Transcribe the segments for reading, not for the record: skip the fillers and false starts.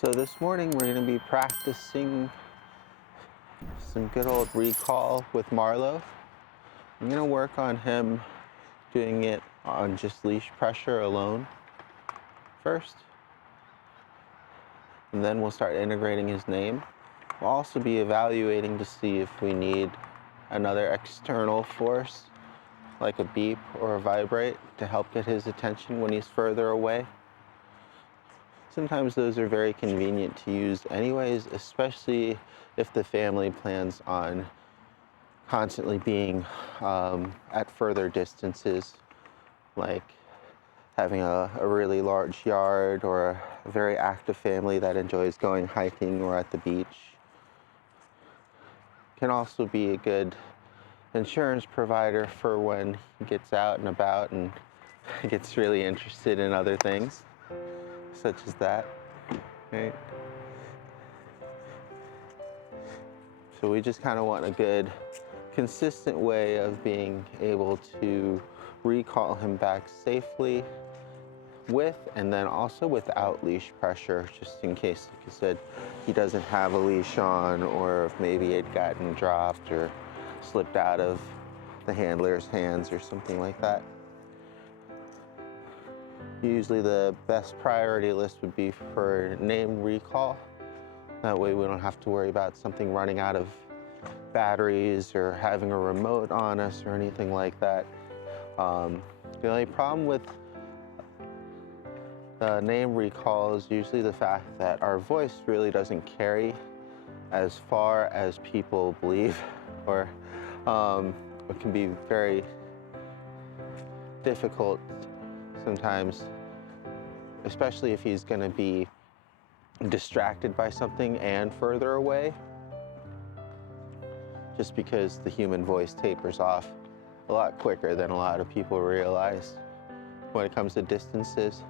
So this morning we're going to be practicing some good old recall with Marlo. I'm going to work on him doing it on just leash pressure alone first. And then we'll start integrating his name. We'll also be evaluating to see if we need another external force, like a beep or a vibrate, to help get his attention when he's further away. Sometimes those are very convenient to use anyways, especially if the family plans on constantly being at further distances, like having a really large yard or a very active family that enjoys going hiking or at the beach. Can also be a good insurance provider for when he gets out and about and gets really interested in other things, such as that, right? So we just kind of want a good, consistent way of being able to recall him back safely with and then also without leash pressure, just in case, like I said, he doesn't have a leash on, or if maybe it gotten dropped or slipped out of the handler's hands or something like that. Usually the best priority list would be for name recall. That way we don't have to worry about something running out of batteries or having a remote on us or anything like that. The only problem with name recall is usually the fact that our voice really doesn't carry as far as people believe, or it can be very difficult sometimes, especially if he's going to be distracted by something and further away, just because the human voice tapers off a lot quicker than a lot of people realize when it comes to distances.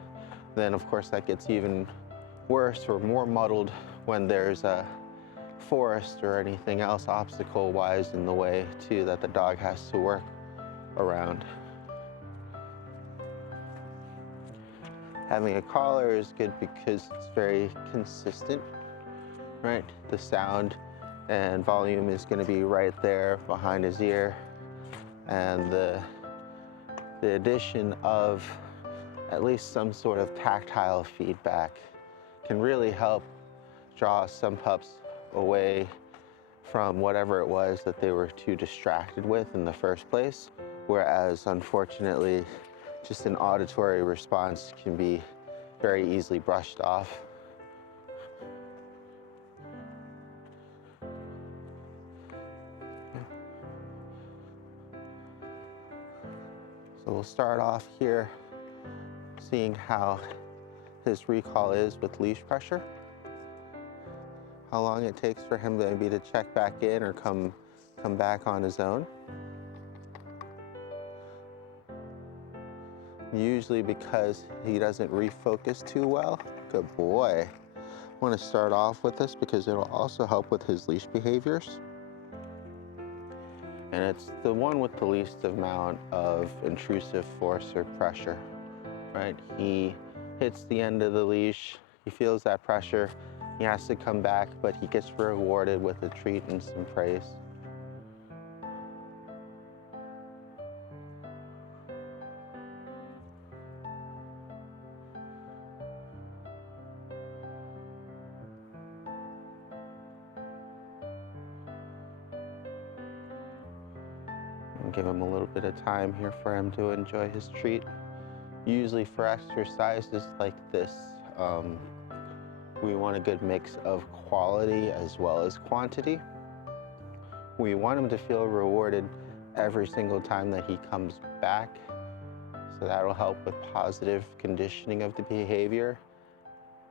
Then of course that gets even worse or more muddled when there's a forest or anything else obstacle-wise in the way too that the dog has to work around. Having a collar is good because it's very consistent, right? The sound and volume is going to be right there behind his ear, and the addition of at least some sort of tactile feedback can really help draw some pups away from whatever it was that they were too distracted with in the first place, whereas unfortunately just an auditory response can be very easily brushed off. So we'll start off here seeing how his recall is with leash pressure, how long it takes for him maybe to check back in or come back on his own. Usually because he doesn't refocus too well. Good boy. I want to start off with this because it'll also help with his leash behaviors. And it's the one with the least amount of intrusive force or pressure, right? He hits the end of the leash, he feels that pressure, he has to come back, but he gets rewarded with a treat and some praise. And give him a little bit of time here for him to enjoy his treat. Usually for exercises like this, we want a good mix of quality as well as quantity. We want him to feel rewarded every single time that he comes back, so that'll help with positive conditioning of the behavior.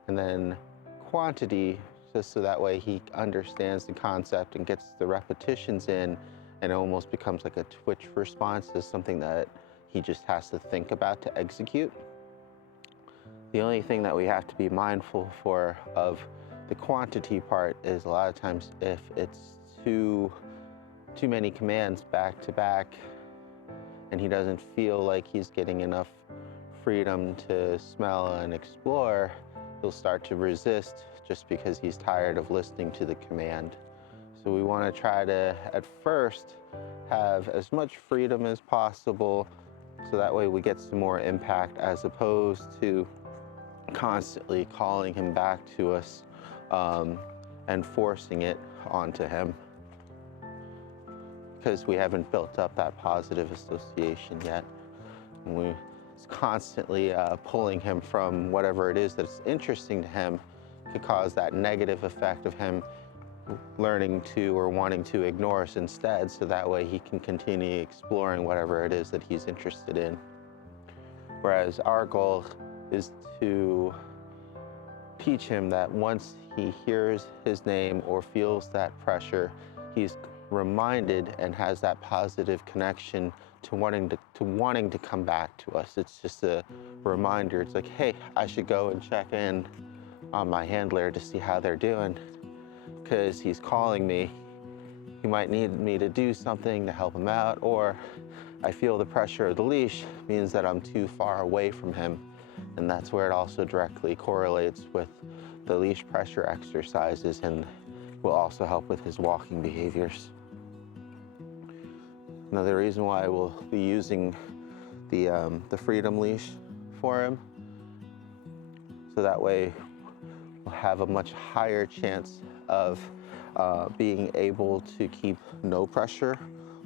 And then quantity, just so that way he understands the concept and gets the repetitions in, and it almost becomes like a twitch response to something that he just has to think about to execute. The only thing that we have to be mindful for of the quantity part is a lot of times if it's too many commands back to back and he doesn't feel like he's getting enough freedom to smell and explore, he'll start to resist just because he's tired of listening to the command. So we want to try to, at first, have as much freedom as possible so that way we get some more impact, as opposed to constantly calling him back to us and forcing it onto him, because we haven't built up that positive association yet. And we're constantly pulling him from whatever it is that's interesting to him could cause that negative effect of him learning to or wanting to ignore us instead, so that way he can continue exploring whatever it is that he's interested in. Whereas our goal is to teach him that once he hears his name or feels that pressure, he's reminded and has that positive connection to wanting to come back to us. It's just a reminder. It's like, hey, I should go and check in on my handler to see how they're doing, because he's calling me. He might need me to do something to help him out, or I feel the pressure of the leash means that I'm too far away from him. And that's where it also directly correlates with the leash pressure exercises and will also help with his walking behaviors. Another reason why we'll be using the freedom leash for him, so that way we'll have a much higher chance of being able to keep no pressure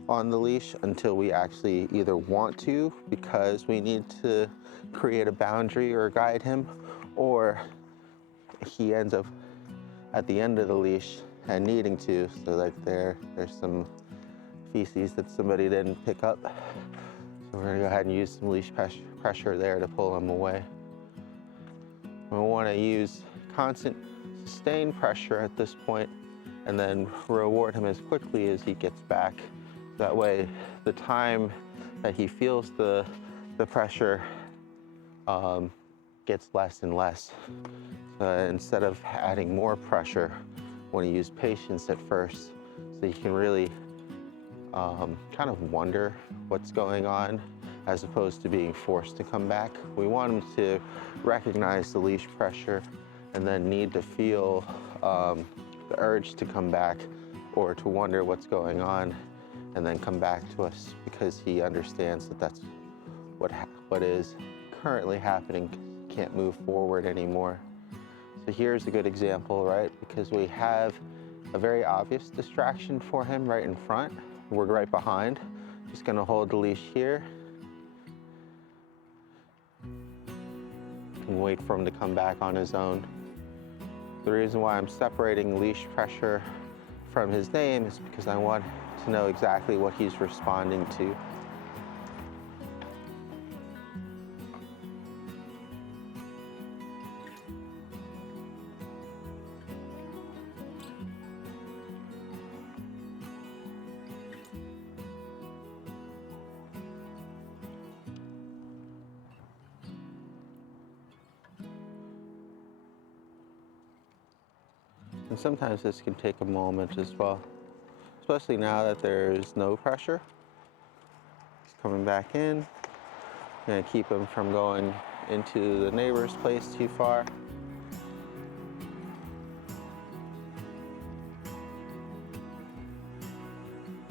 on the leash until we actually either want to, because we need to create a boundary or guide him, or he ends up at the end of the leash and needing to, so like there's some feces that somebody didn't pick up. So we're gonna go ahead and use some leash pressure there to pull him away. We wanna use constant sustained pressure at this point, and then reward him as quickly as he gets back. That way, the time that he feels the pressure gets less and less. Instead of adding more pressure, when you use patience at first, so you can really kind of wonder what's going on, as opposed to being forced to come back. We want him to recognize the leash pressure and then need to feel the urge to come back or to wonder what's going on, and then come back to us, because he understands that that's what is currently happening. Can't move forward anymore. So here's a good example, right? Because we have a very obvious distraction for him right in front. We're right behind. Just gonna hold the leash here and wait for him to come back on his own. The reason why I'm separating leash pressure from his name is because I want to know exactly what he's responding to. And sometimes this can take a moment as well, especially now that there's no pressure. He's coming back in. Gonna keep him from going into the neighbor's place too far.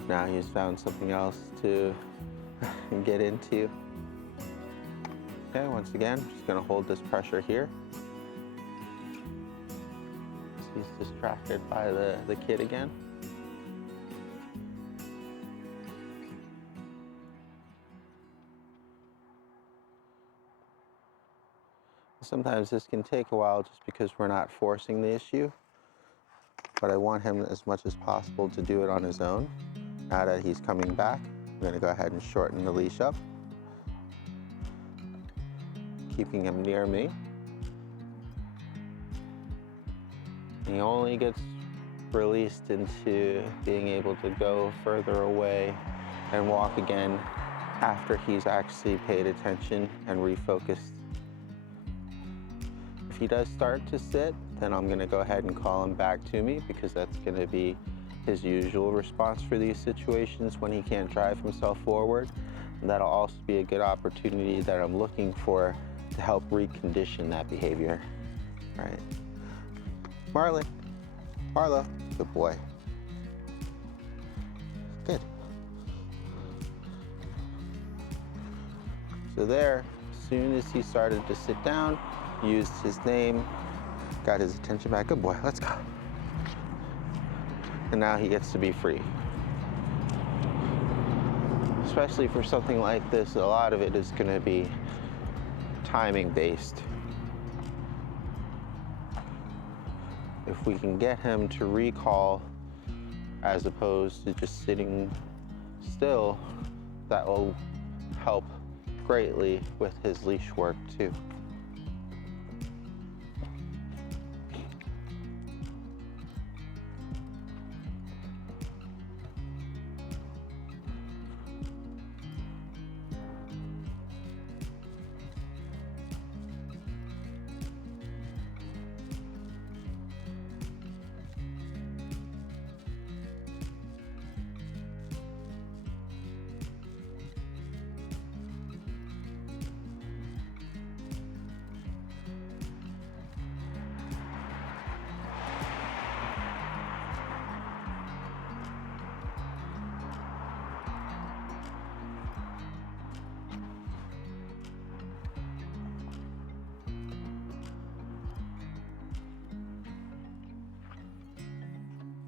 Now he's found something else to get into. Okay, once again, just gonna hold this pressure here. He's distracted by the kid again. Sometimes this can take a while just because we're not forcing the issue, but I want him as much as possible to do it on his own. Now that he's coming back, I'm gonna go ahead and shorten the leash up, keeping him near me. He only gets released into being able to go further away and walk again after he's actually paid attention and refocused. If he does start to sit, then I'm gonna go ahead and call him back to me, because that's gonna be his usual response for these situations when he can't drive himself forward. And that'll also be a good opportunity that I'm looking for to help recondition that behavior. All right. Marley. Marlo. Good boy. Good. So there, as soon as he started to sit down, used his name, got his attention back. Good boy, let's go. And now he gets to be free. Especially for something like this, a lot of it is going to be timing based. If we can get him to recall as opposed to just sitting still, that will help greatly with his leash work too.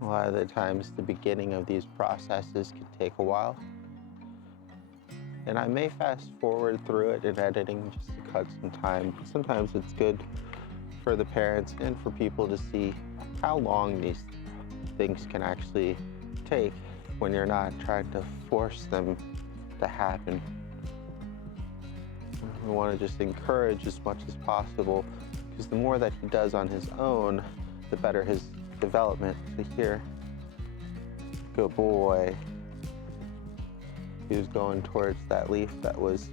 A lot of the times the beginning of these processes can take a while. And I may fast forward through it in editing just to cut some time. Sometimes it's good for the parents and for people to see how long these things can actually take when you're not trying to force them to happen. We want to just encourage as much as possible, because the more that he does on his own, the better his development. So here, good boy. He was going towards that leaf that was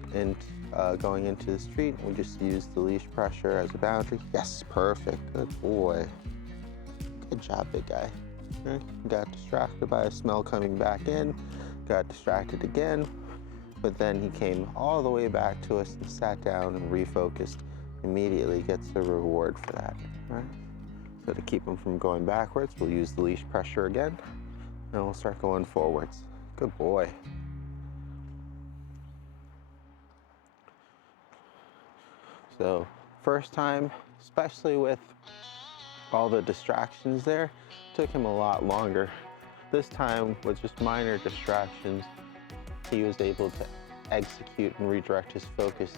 going into the street. We just used the leash pressure as a boundary. Yes, perfect. Good boy. Good job, big guy. Okay. Got distracted by a smell coming back in. Got distracted again. But then he came all the way back to us and sat down and refocused. Immediately gets the reward for that. All right? So to keep him from going backwards, we'll use the leash pressure again, and we'll start going forwards. Good boy. So first time, especially with all the distractions there, took him a lot longer. This time, with just minor distractions, he was able to execute and redirect his focus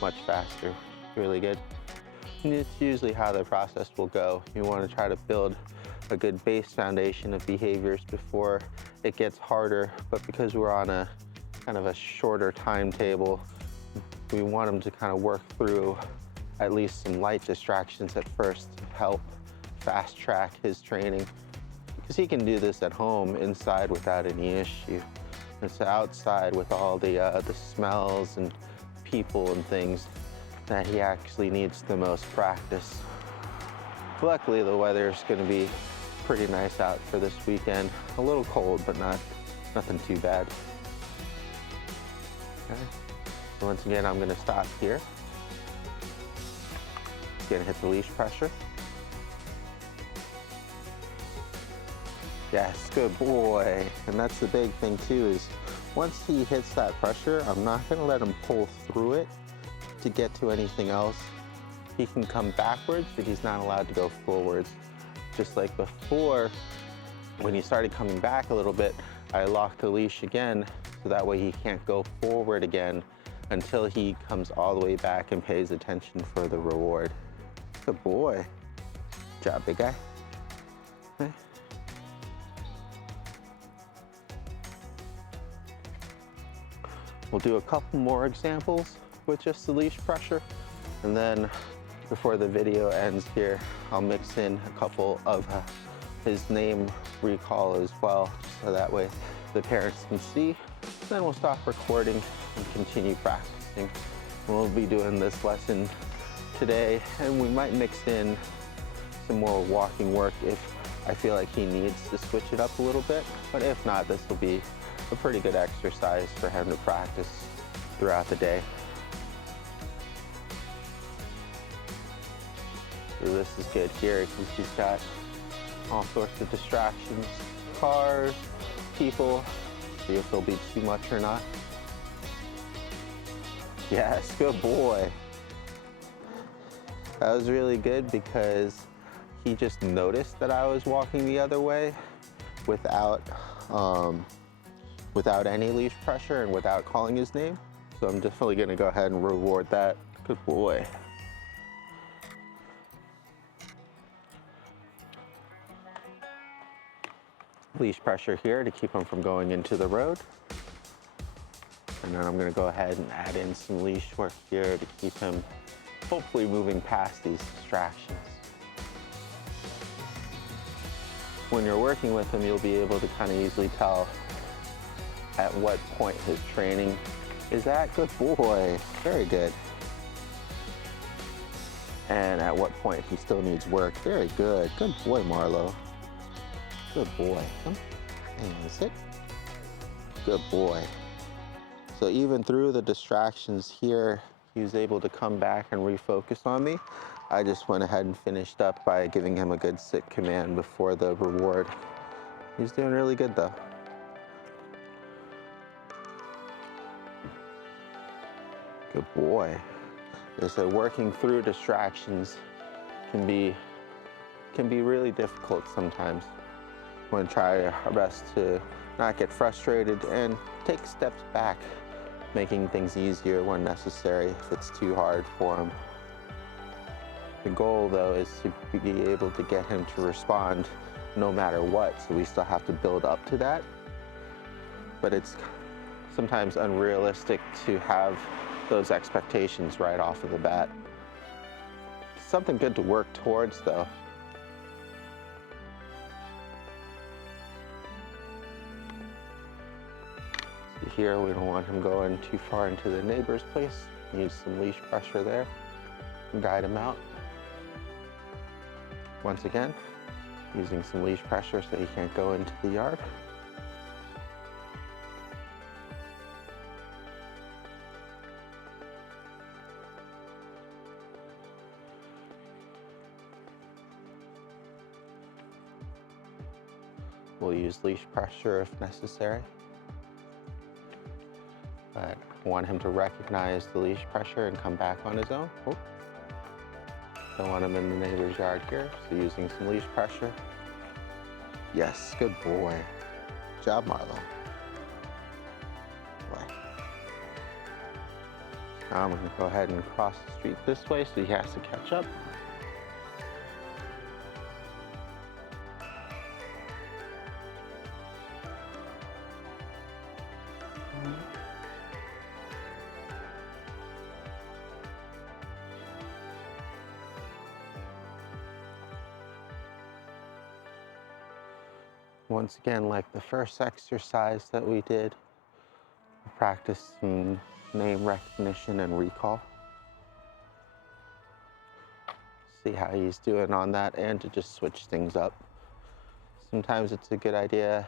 much faster. Really good. And it's usually how the process will go. You want to try to build a good base foundation of behaviors before it gets harder, but because we're on a kind of a shorter timetable, we want him to kind of work through at least some light distractions at first to help fast track his training. Because he can do this at home, inside, without any issue. It's outside with all the smells and people and things that he actually needs the most practice. Luckily, the weather is going to be pretty nice out for this weekend. A little cold, but nothing too bad. Okay. So once again, I'm going to stop here. Going to hit the leash pressure. Yes, good boy. And that's the big thing too, is once he hits that pressure, I'm not going to let him pull through it to get to anything else. He can come backwards, but he's not allowed to go forwards. Just like before, when he started coming back a little bit, I locked the leash again, so that way he can't go forward again until he comes all the way back and pays attention for the reward. Good boy. Good job, big guy. Okay. We'll do a couple more examples with just the leash pressure, and then before the video ends here, I'll mix in a couple of his name recall as well, so that way the parents can see. Then we'll stop recording and continue practicing. We'll be doing this lesson today, and we might mix in some more walking work if I feel like he needs to switch it up a little bit, but if not, this will be a pretty good exercise for him to practice throughout the day. So this is good here because he's got all sorts of distractions. Cars, people, see if there'll be too much or not. Yes, good boy. That was really good because he just noticed that I was walking the other way without any leash pressure and without calling his name. So I'm definitely gonna go ahead and reward that. Good boy. Leash pressure here to keep him from going into the road. And then I'm gonna go ahead and add in some leash work here to keep him hopefully moving past these distractions. When you're working with him, you'll be able to kind of easily tell at what point his training is at. Good boy, very good. And at what point he still needs work. Very good, good boy, Marlo. Good boy, come, and sit. Good boy. So even through the distractions here, he was able to come back and refocus on me. I just went ahead and finished up by giving him a good sit command before the reward. He's doing really good though. Good boy. They said working through distractions can be really difficult sometimes. We want to try our best to not get frustrated and take steps back, making things easier when necessary if it's too hard for him. The goal though is to be able to get him to respond no matter what, so we still have to build up to that. But it's sometimes unrealistic to have those expectations right off of the bat. Something good to work towards though. See here, we don't want him going too far into the neighbor's place. Use some leash pressure there, guide him out. Once again, using some leash pressure so he can't go into the yard. We'll use leash pressure if necessary. But I want him to recognize the leash pressure and come back on his own. Oh. Don't want him in the neighbor's yard here, so using some leash pressure. Yes, good boy. Good job, Marlo. Boy. Now I'm gonna go ahead and cross the street this way so he has to catch up. Once again, like the first exercise that we did, practice some name recognition and recall. See how he's doing on that and to just switch things up. Sometimes it's a good idea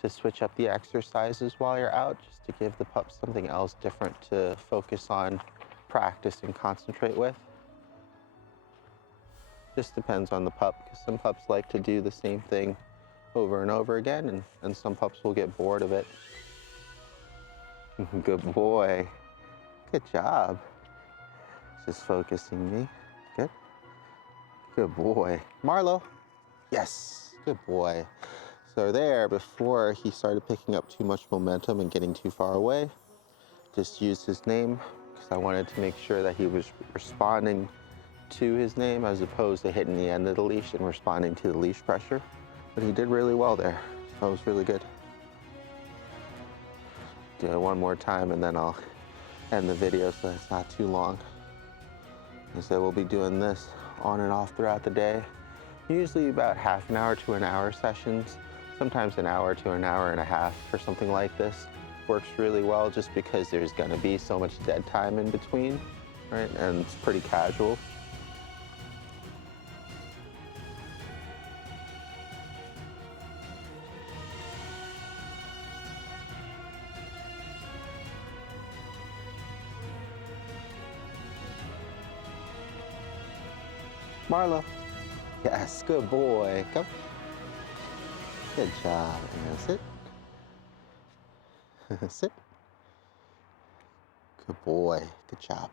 to switch up the exercises while you're out, just to give the pup something else different to focus on, practice, and concentrate with. Just depends on the pup, because some pups like to do the same thing over and over again, and some pups will get bored of it. Good boy. Good job. Just focusing me. Good. Good boy. Marlo. Yes. Good boy. So there, before he started picking up too much momentum and getting too far away, just used his name, because I wanted to make sure that he was responding to his name as opposed to hitting the end of the leash and responding to the leash pressure. But he did really well there. That was really good. Do it one more time and then I'll end the video so it's not too long. So we'll be doing this on and off throughout the day. Usually about half an hour to an hour sessions. Sometimes an hour to an hour and a half for something like this. Works really well just because there's gonna be so much dead time in between, right? And it's pretty casual. Marlo. Yes, good boy. Come. Good job. And sit. Sit. Good boy. Good job.